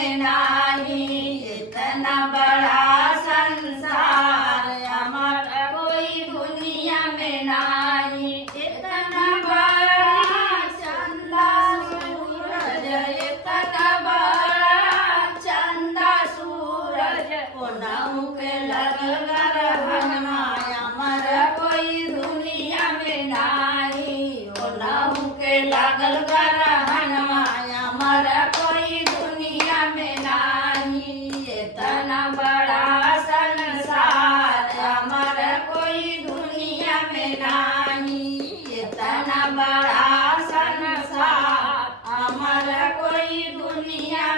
में नहीं, इतना बड़ा संसार हमारा कोई दुनिया में नहीं। इतना बड़ा चंदा सूरज, इतना बड़ा चंदा सूरज, ओनहु के लगल रहनमा हमारा कोई दुनिया में नहीं। ओनहु के लागल रहनमा हमारा कोई दुनिया में नहीं। इतना बड़ा संसार हमारा कोई दुनिया में नहीं। इतना बड़ा संसार हमारा कोई दुनिया